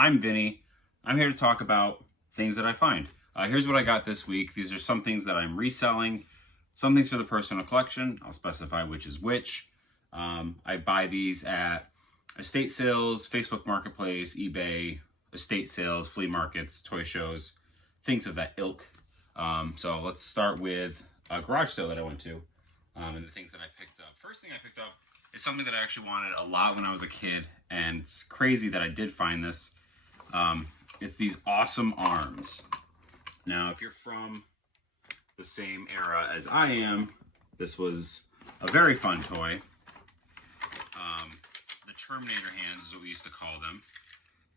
I'm Vinny. I'm here to talk about things that I find. Here's what I got this week. These are some things that I'm reselling, some things for the personal collection. I'll specify which is which. I buy these at estate sales, Facebook Marketplace, eBay, estate sales, flea markets, toy shows, things of that ilk. So let's start with a garage sale that I went to and the things that I picked up. First thing I picked up is something that I actually wanted a lot when I was a kid, and it's crazy that I did find this. It's these awesome arms. Now, if you're from the same era as I am, this was a very fun toy. The Terminator hands is what we used to call them.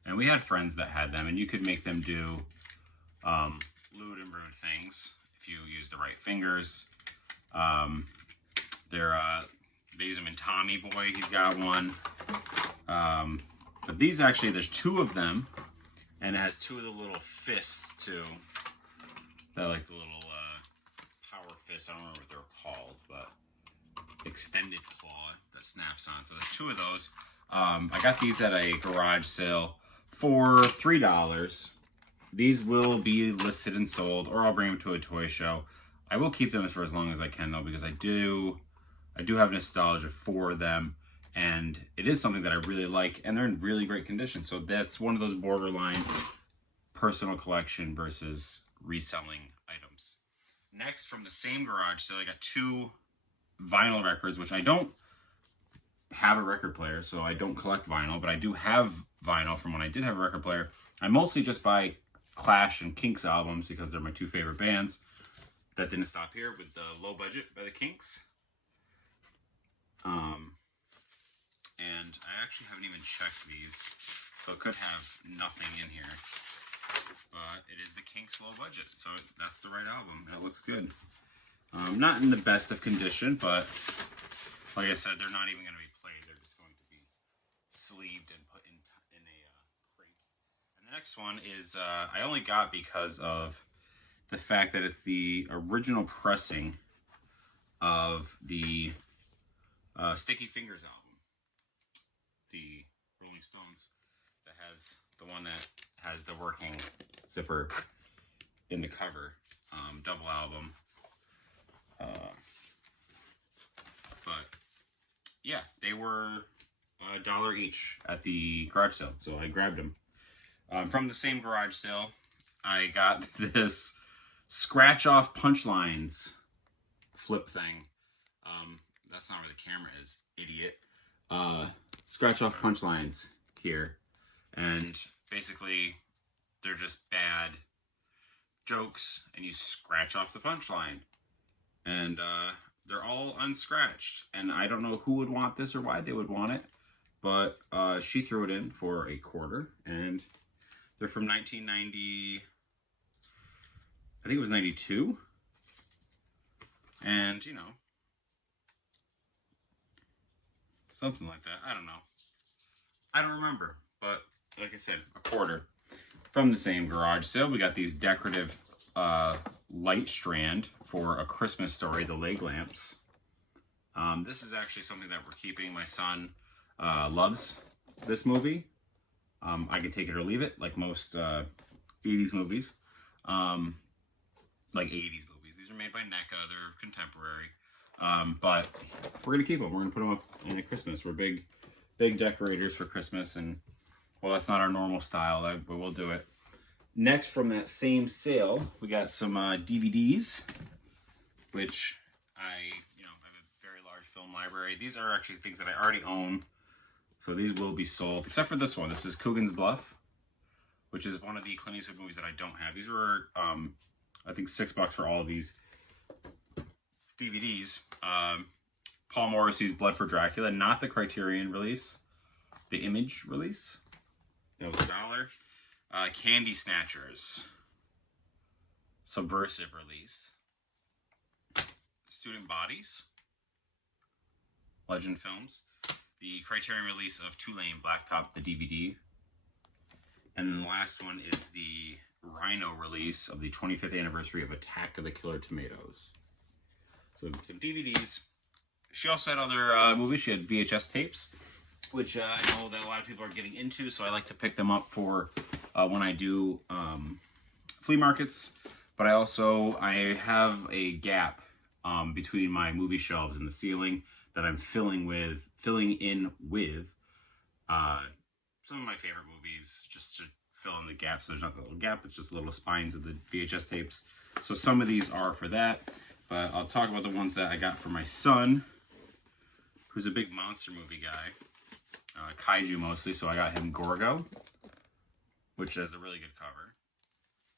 And we had friends that had them, and you could make them do lewd and rude things if you use the right fingers. They use them in Tommy Boy. He's got one. But these actually, there's two of them, and it has two of the little fists too. They're like the little power fists. I don't remember what they're called, but extended claw that snaps on. So there's two of those. I got these at a garage sale for $3. These will be listed and sold, or I'll bring them to a toy show. I will keep them for as long as I can, though, because I do have nostalgia for them, and it is something that I really like, and they're in really great condition. So that's one of those borderline personal collection versus reselling items. Next, from the same garage sale, I got two vinyl records, which I don't have a record player, so I don't collect vinyl, but I do have vinyl from when I did have a record player. I mostly just buy Clash and Kinks albums because they're my two favorite bands. That didn't stop here with the Low Budget by the Kinks. And I actually haven't even checked these, so it could have nothing in here. But it is the Kinks Low Budget, so that's the right album. It looks good. Not in the best of condition, but like I said, they're not even going to be played. They're just going to be sleeved and put in a crate. And the next one is I only got because of the fact that it's the original pressing of the Sticky Fingers album. The Rolling Stones that has the one that has the working zipper in the cover. Double album. But yeah, they were $1 each at the garage sale, so I grabbed them. From the same garage sale, I got this scratch off punchlines flip thing. That's not where the camera is, idiot. Scratch off punchlines here, and basically they're just bad jokes, and you scratch off the punchline, and they're all unscratched, and I don't know who would want this or why they would want it, but she threw it in for $0.25, and they're from 1990. I think it was 92, and you know, something like that. I don't know. I don't remember, but like I said, $0.25. From the same garage sale, we got these decorative light strand for A Christmas Story, the leg lamps. This is actually something that we're keeping. My son loves this movie. I can take it or leave it, like most 80s movies. Like 80s movies. These are made by NECA. They're contemporary. But we're going to keep them. We're going to put them up in at Christmas. We're big decorators for Christmas, and well, that's not our normal style, but we'll do it. Next, from that same sale, we got some DVDs, which I have a very large film library. These are actually things that I already own, so these will be sold, except for this one. This is Coogan's Bluff, which is one of the Clint Eastwood movies that I don't have. These were, I think, $6 for all of these DVDs. Paul Morrissey's Blood for Dracula, not the Criterion release, the Image release. That was $1. Candy Snatchers, Subversive release. Student Bodies, Legend Films. The Criterion release of Tulane Blacktop, the DVD. And then the last one is the Rhino release of the 25th anniversary of Attack of the Killer Tomatoes. So some DVDs. She also had other movies. She had VHS tapes. which I know that a lot of people are getting into, so I like to pick them up for when I do flea markets. But I have a gap between my movie shelves and the ceiling that I'm filling in with some of my favorite movies, just to fill in the gap. So there's not the little gap, it's just little spines of the VHS tapes. So some of these are for that, but I'll talk about the ones that I got for my son, who's a big monster movie guy, kaiju mostly. So I got him Gorgo, which has a really good cover,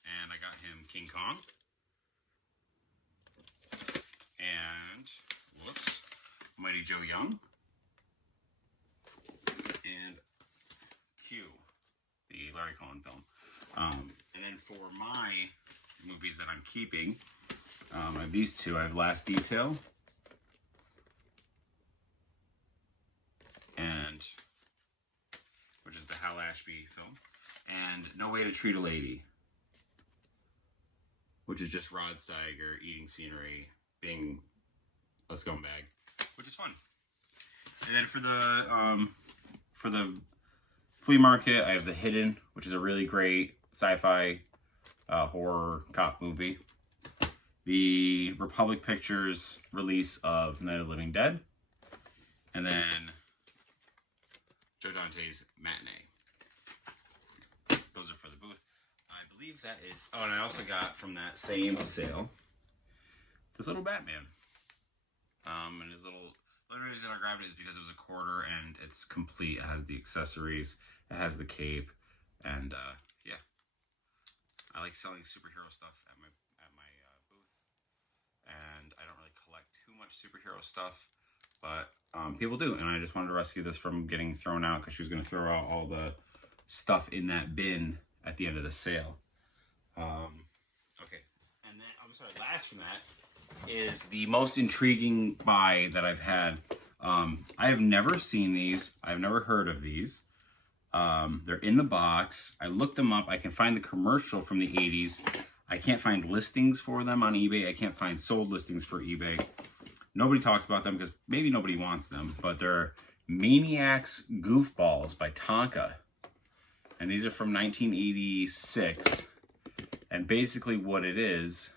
and I got him King Kong, and Mighty Joe Young, and Q, the Larry Cohen film. And then for my movies that I'm keeping, I have these two. I have Last Detail, which is the Hal Ashby film, and No Way to Treat a Lady, which is just Rod Steiger eating scenery, being a scumbag, which is fun. And then for the flea market, I have The Hidden, which is a really great sci-fi horror cop movie. The Republic Pictures release of Night of the Living Dead, and then Joe Dante's Matinee. Those are for the booth. I believe that is... Oh, and I also got from that same sale this little Batman. And his little... The only reason I grabbed it is because it was $25 and it's complete. It has the accessories, it has the cape, and yeah. I like selling superhero stuff at my booth, and I don't really collect too much superhero stuff, but people do, and I just wanted to rescue this from getting thrown out because she was going to throw out all the stuff in that bin at the end of the sale. Okay, and then last from that is the most intriguing buy that I've had. I have never seen these. I've never heard of these. They're in the box. I looked them up. I can find the commercial from the 80s. I can't find listings for them on eBay. I can't find sold listings for eBay. Nobody talks about them because maybe nobody wants them, but they're Maniacs Goofballs by Tonka. And these are from 1986. And basically what it is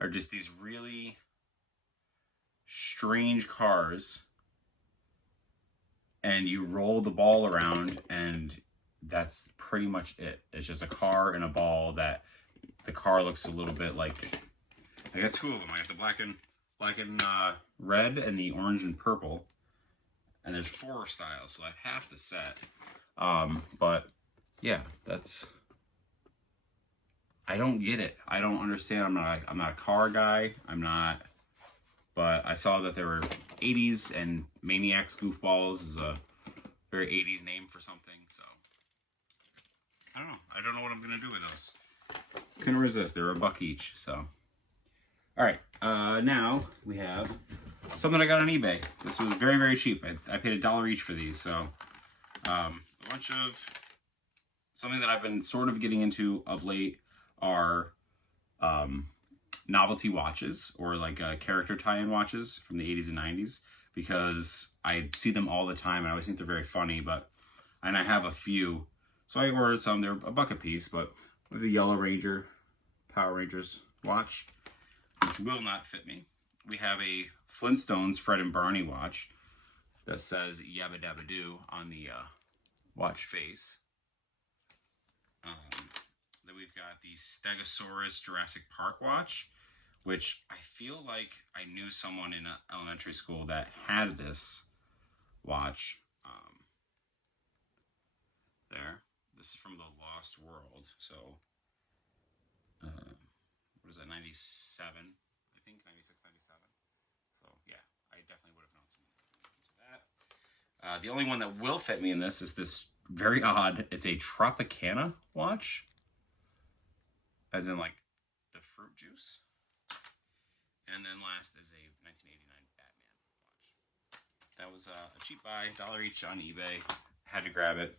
are just these really strange cars, and you roll the ball around, and that's pretty much it. It's just a car and a ball that the car looks a little bit like... I got two of them. I got the black and red and the orange and purple, and there's 4 styles, so I have half the set. But yeah, that's... I don't get it. I don't understand. I'm not a car guy. I'm not. But I saw that there were 80s, and Maniacs Goofballs is a very 80s name for something. So I don't know. I don't know what I'm gonna do with those. Couldn't resist. They're $1 each. So all right. Now we have something I got on eBay. This was very, very cheap. I paid $1 each for these. So a bunch of something that I've been sort of getting into of late are novelty watches, or like character tie-in watches from the 80s and 90s, because I see them all the time and I always think they're very funny. And I have a few, so I ordered some. They're $1 a piece, but with the Yellow Ranger Power Rangers watch, which will not fit me. We have a Flintstones Fred and Barney watch that says Yabba Dabba Doo on the watch face. Then we've got the Stegosaurus Jurassic Park watch, which I feel like I knew someone in elementary school that had this watch. There. This is from the Lost World. So, what is that, 97? I think 96, 97. So, yeah, I definitely would have known someone into that. The only one that will fit me in this is this very odd, it's a Tropicana watch, as in like the fruit juice. And then last is a 1989 Batman watch. That was a cheap buy, $1 each on eBay. Had to grab it.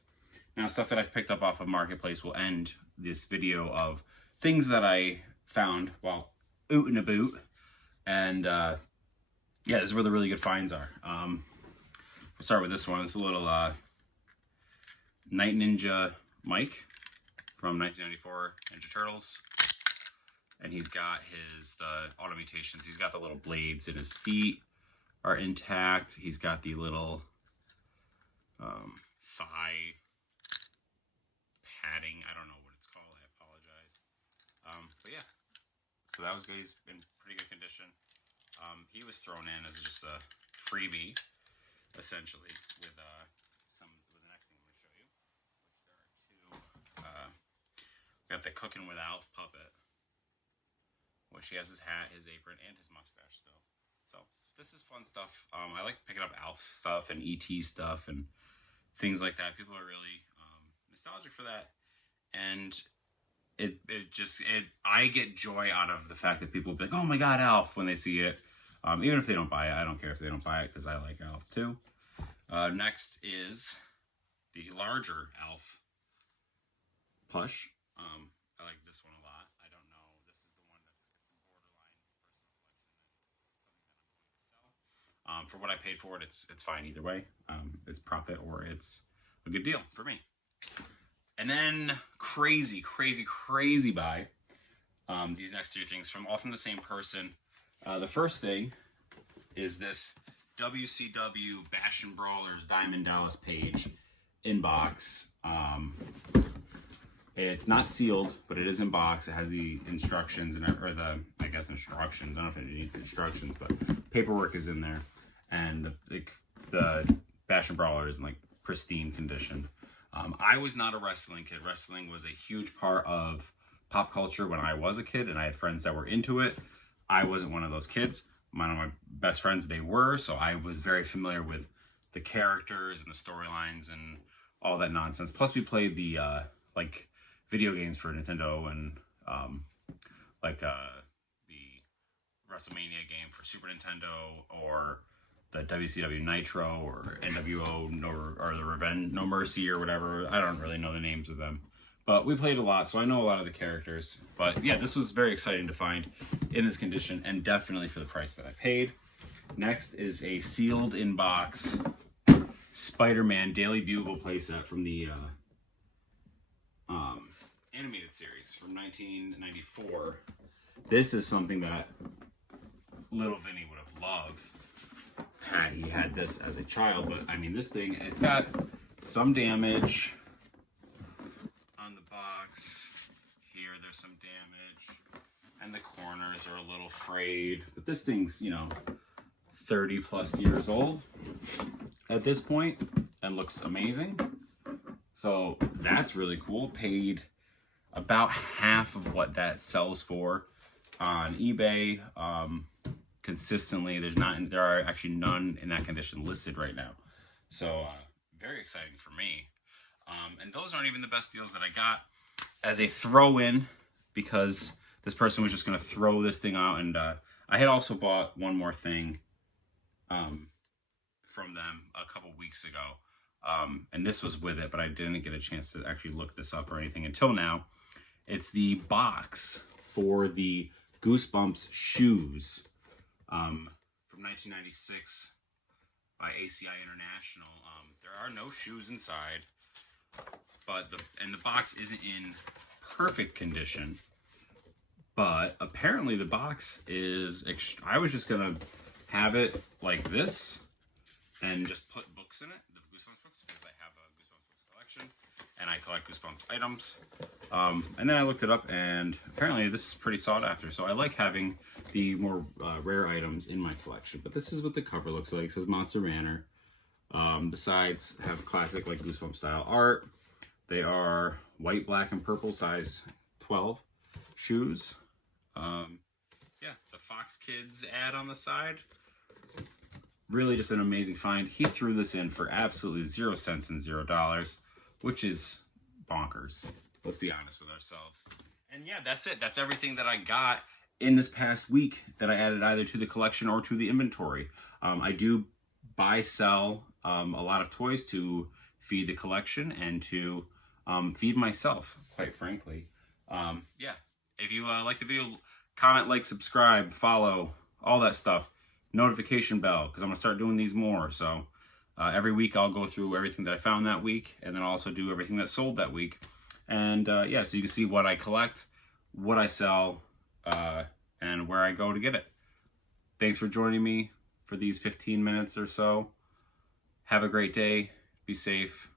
Now, stuff that I've picked up off of Marketplace will end this video of things that I found while out and about. And yeah, this is where the really good finds are. start with this one. It's a little Night Ninja Mike from 1994 Ninja Turtles. And he's got the auto mutations. He's got the little blades in his feet are intact. He's got the little thigh padding. I don't know what it's called. I apologize. But yeah, so that was good. He's in pretty good condition. He was thrown in as just a freebie, essentially, with the next thing I'm going to show you. Which there are two. Got the Cooking with Alf puppet, which he has his hat, his apron, and his mustache still. So this is fun stuff. I like picking up Alf stuff and ET stuff and things like that. People are really nostalgic for that, and I get joy out of the fact that people be like, "Oh my God, Alf!" when they see it. Even if they don't buy it, I don't care if they don't buy it because I like Alf too. Next is the larger Alf plush. I like this one a lot. I don't know. This is the one it's a borderline personal collection and something that I'm going to sell. For what I paid for it, it's fine either way. It's profit or it's a good deal for me. And then crazy buy. These next two things all from the same person. The first thing is this WCW Bash and Brawlers Diamond Dallas page inbox. It's not sealed, but it is in box. It has the instructions instructions. I don't know if it needs instructions, but paperwork is in there, and the Bash and Brawler is in like pristine condition. I was not a wrestling kid. Wrestling was a huge part of pop culture when I was a kid, and I had friends that were into it. I wasn't one of those kids. One of my best friends, they were, so I was very familiar with the characters and the storylines and all that nonsense. Plus, we played the video games for Nintendo and the WrestleMania game for Super Nintendo, or the WCW Nitro, or NWO, or the Revenge No Mercy, or whatever. I don't really know the names of them, but we played a lot, so I know a lot of the characters. But yeah, this was very exciting to find in this condition, and definitely for the price that I paid. Next is a sealed in box Spider-Man Daily Bugle playset from the animated series from 1994. This is something that little Vinny would have loved had he had this as a child. But I mean, this thing, it's got some damage on the box. Here, there's some damage, and the corners are a little frayed. But this thing's, 30 plus years old at this point and looks amazing. So that's really cool. Paid about half of what that sells for on eBay. Consistently, there are actually none in that condition listed right now. So very exciting for me. And those aren't even the best deals that I got as a throw-in, because this person was just going to throw this thing out. And I had also bought one more thing from them a couple weeks ago. And this was with it, but I didn't get a chance to actually look this up or anything until now. It's the box for the Goosebumps shoes from 1996 by ACI International. There are no shoes inside, but the box isn't in perfect condition. But apparently the box is. I was just gonna have it like this and just put books in it, the Goosebumps books, because I have a Goosebumps books collection and I collect Goosebumps items. And then I looked it up, and apparently this is pretty sought after. So I like having the more rare items in my collection. But this is what the cover looks like. It says Monster Manor. The sides have classic like Goosebumps style art. They are white, black, and purple, size 12 shoes. Yeah, the Fox Kids ad on the side. Really just an amazing find. He threw this in for absolutely 0 cents and $0, which is bonkers. Let's be honest with ourselves. And yeah, that's it. That's everything that I got in this past week that I added either to the collection or to the inventory. I do sell a lot of toys to feed the collection and to feed myself, quite frankly. Yeah, if you like the video, comment, like, subscribe, follow, all that stuff. Notification bell, because I'm going to start doing these more. So Every week I'll go through everything that I found that week, and then I'll also do everything that sold that week. And yeah, so you can see what I collect, what I sell, and where I go to get it. Thanks for joining me for these 15 minutes or so. Have a great day. Be safe.